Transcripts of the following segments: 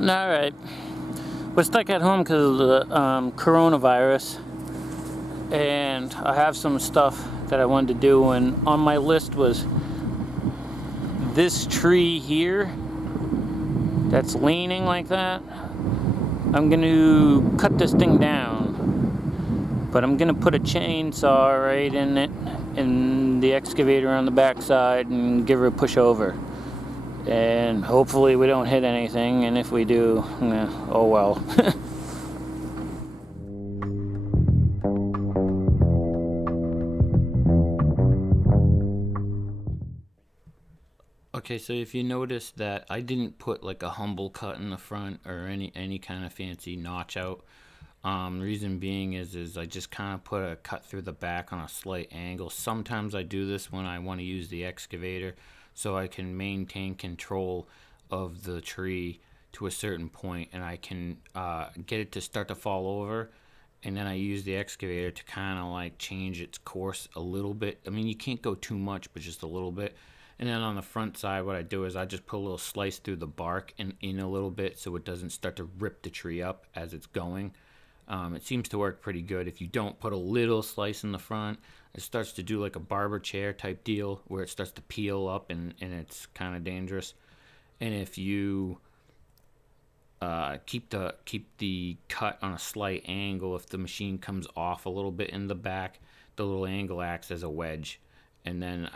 Alright. We're stuck at home because of the coronavirus. And I have some stuff that I wanted to do. And on my list was this tree here that's leaning like that. I'm going to cut this thing down. But I'm going to put a chainsaw right in it and the excavator on the back side and give her a push over. And hopefully we don't hit anything, and if we do, oh well. Okay, so if you notice that I didn't put like a humble cut in the front or any kind of fancy notch out. The reason being is I just kind of put a cut through the back on a slight angle. Sometimes I do this when I want to use the excavator so I can maintain control of the tree to a certain point, and I can get it to start to fall over, and then I use the excavator to kind of like change its course a little bit. I mean, you can't go too much, but just a little bit. And then on the front side, what I do is I just put a little slice through the bark and in a little bit so it doesn't start to rip the tree up as it's going. It seems to work pretty good. If you don't put a little slice in the front, it starts to do like a barber chair type deal where it starts to peel up and it's kind of dangerous. And if you keep the cut on a slight angle, if the machine comes off a little bit in the back, the little angle acts as a wedge. And then,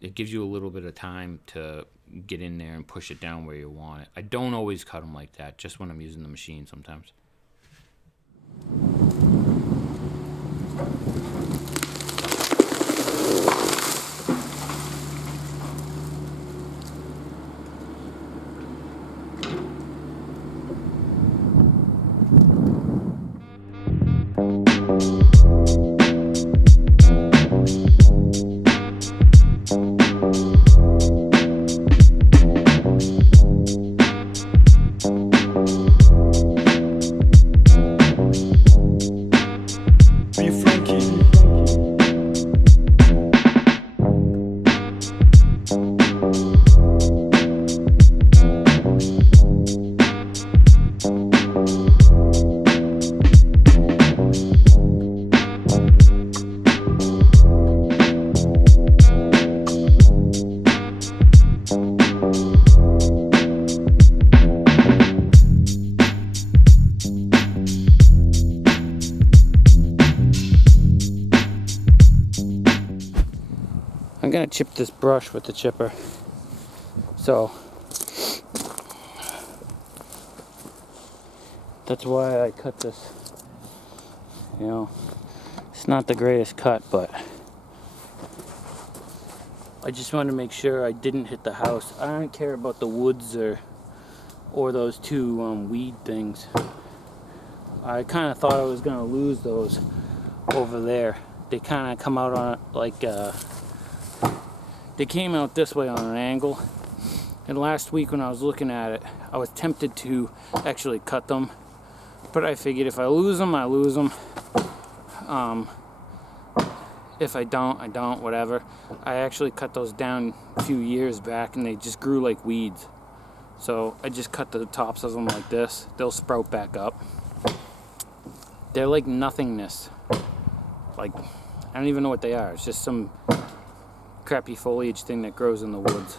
it gives you a little bit of time to get in there and push it down where you want it. I don't always cut them like that, just when I'm using the machine sometimes. I'm gonna chip this brush with the chipper. So that's why I cut this. It's not the greatest cut, but I just wanted to make sure I didn't hit the house. I don't care about the woods or those two weed things. I kind of thought I was gonna lose those over there. They kind of come out on like they came out this way on an angle, and last week when I was looking at it, I was tempted to actually cut them, but I figured if I lose them, I lose them. If I don't, I don't, whatever. I actually cut those down a few years back and they just grew like weeds. So I just cut the tops of them like this. They'll sprout back up. They're like nothingness. Like, I don't even know what they are. It's just some crappy foliage thing that grows in the woods.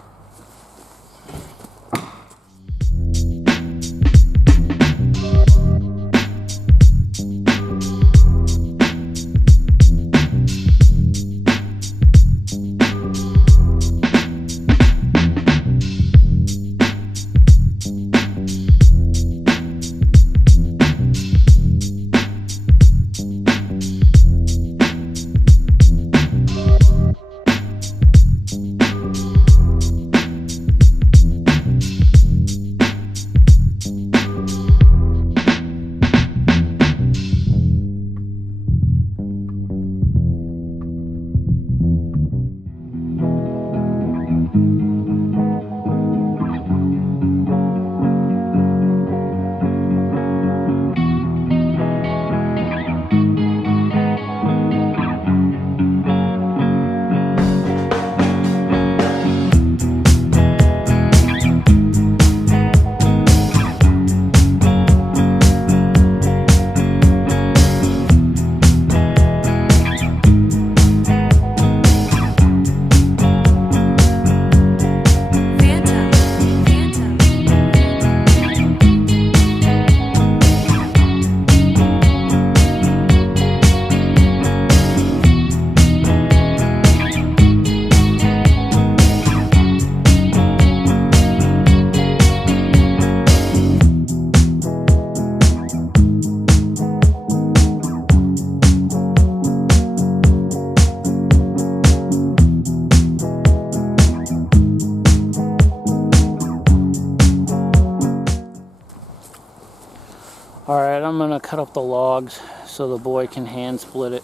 Alright, I'm gonna cut up the logs so the boy can hand split it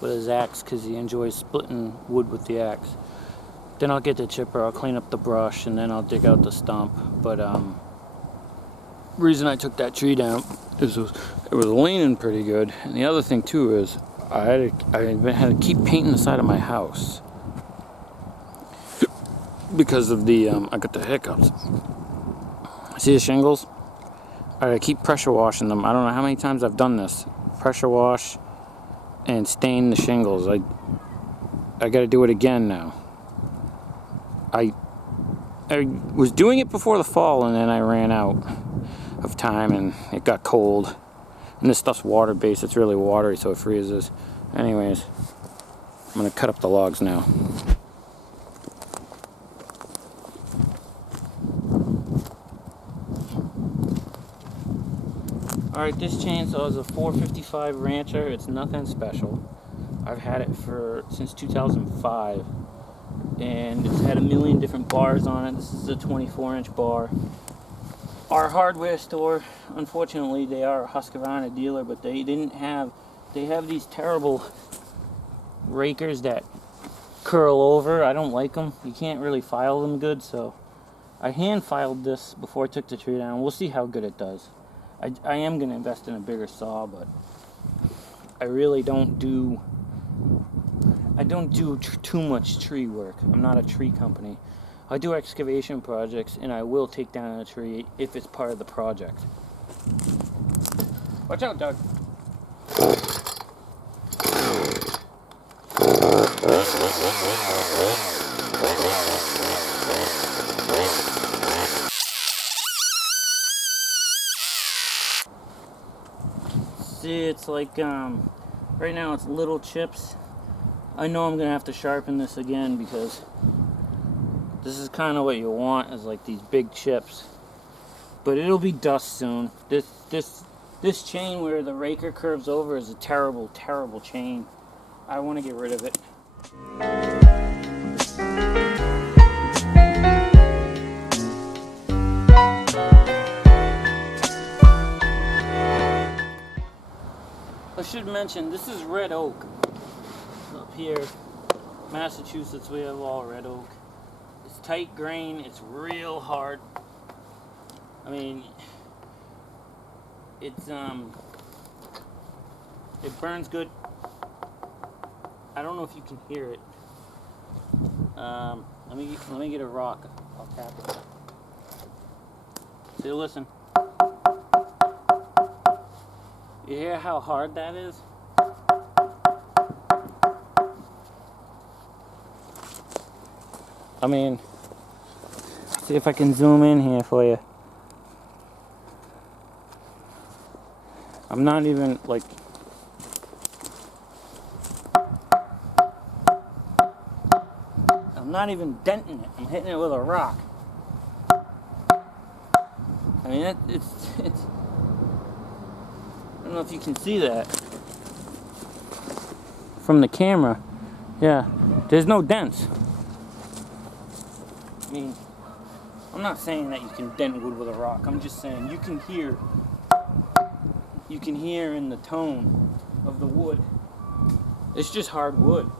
with his axe because he enjoys splitting wood with the axe. Then I'll get the chipper, I'll clean up the brush, and then I'll dig out the stump. But reason I took that tree down is it was leaning pretty good. And the other thing too is I had to keep painting the side of my house because of the I got the hiccups. See the shingles? I keep pressure washing them. I don't know how many times I've done this. Pressure wash and stain the shingles. I got to do it again now. I was doing it before the fall, and then I ran out of time and it got cold. And this stuff's water based. It's really watery, so it freezes. Anyways, I'm gonna cut up the logs now. Alright, this chainsaw is a 455 Rancher. It's nothing special. I've had it since 2005. And it's had a million different bars on it. This is a 24-inch bar. Our hardware store, unfortunately, they are a Husqvarna dealer, but they have these terrible rakers that curl over. I don't like them. You can't really file them good, so I hand filed this before I took the tree down. We'll see how good it does. I am going to invest in a bigger saw, but I really don't do too much tree work. I'm not a tree company. I do excavation projects, and I will take down a tree if it's part of the project. Watch out, Doug. See, it's like, right now it's little chips. I know I'm gonna have to sharpen this again because this is kind of what you want, is like these big chips. But it'll be dust soon. This chain where the raker curves over is a terrible, terrible chain. I want to get rid of it. I should mention, this is red oak. Up here, Massachusetts, we have all red oak. It's tight grain, it's real hard. I mean, it burns good. I don't know if you can hear it. Let me get a rock. I'll tap it. See, listen. You hear how hard that is? I mean, see if I can zoom in here for you. I'm not even like, I'm not even denting it. I'm hitting it with a rock. I mean, it's I don't know if you can see that from the camera. Yeah, there's no dents. I mean, I'm not saying that you can dent wood with a rock. I'm just saying you can hear in the tone of the wood. It's just hard wood.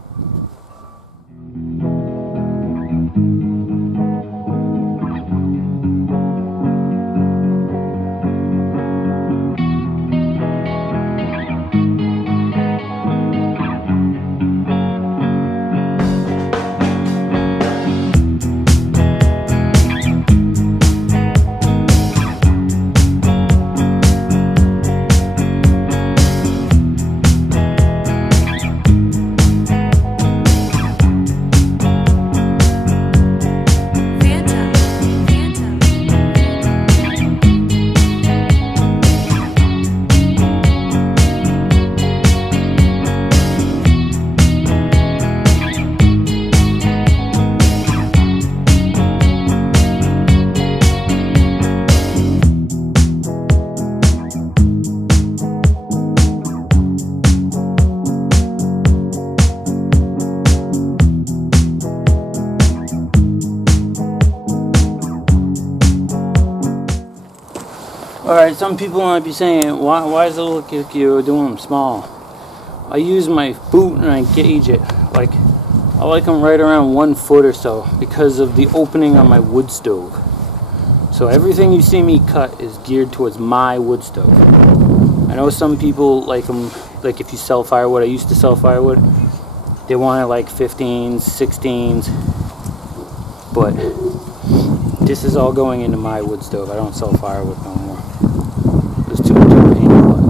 Alright, some people might be saying, why does it look like you're doing them small? I use my boot and I gauge it. Like, I like them right around 1 foot or so because of the opening on my wood stove. So everything you see me cut is geared towards my wood stove. I know some people like them, like if you sell firewood, I used to sell firewood, they want it like 15s, 16s, but this is all going into my wood stove. I don't sell firewood no more. There's too much of a pain in the butt.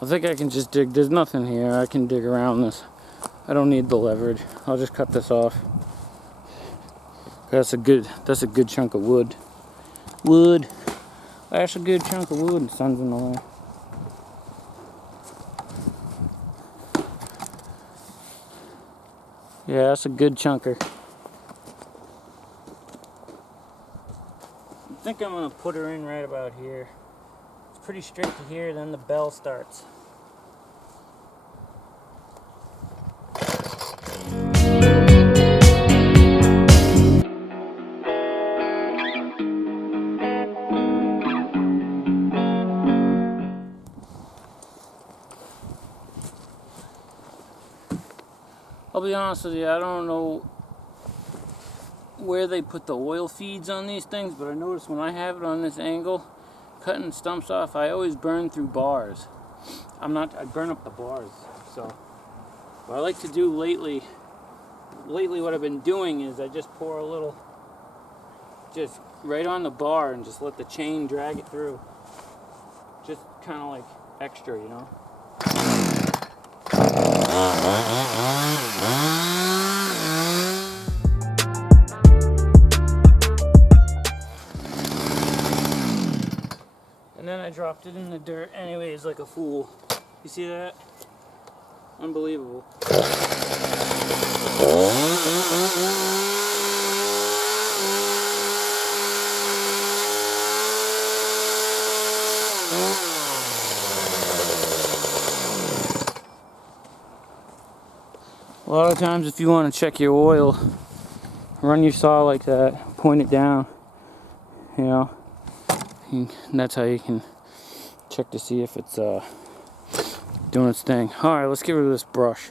I think I can just dig. There's nothing here. I can dig around this. I don't need the leverage. I'll just cut this off. That's a good chunk of wood. That's a good chunk of wood. The sun's in the way. Yeah, that's a good chunker. I think I'm gonna put her in right about here. It's pretty straight to here, then the bell starts. I'll be honest with you, I don't know where they put the oil feeds on these things, but I notice when I have it on this angle, cutting stumps off, I always burn through bars. I burn up the bars. So what I like to do lately what I've been doing is I just pour a little, just right on the bar and just let the chain drag it through. Just kind of like extra, you know? And then I dropped it in the dirt anyways like a fool. You see that? Unbelievable. A lot of times if you want to check your oil, run your saw like that, point it down, you know, and that's how you can check to see if it's doing its thing. Alright, let's get rid of this brush.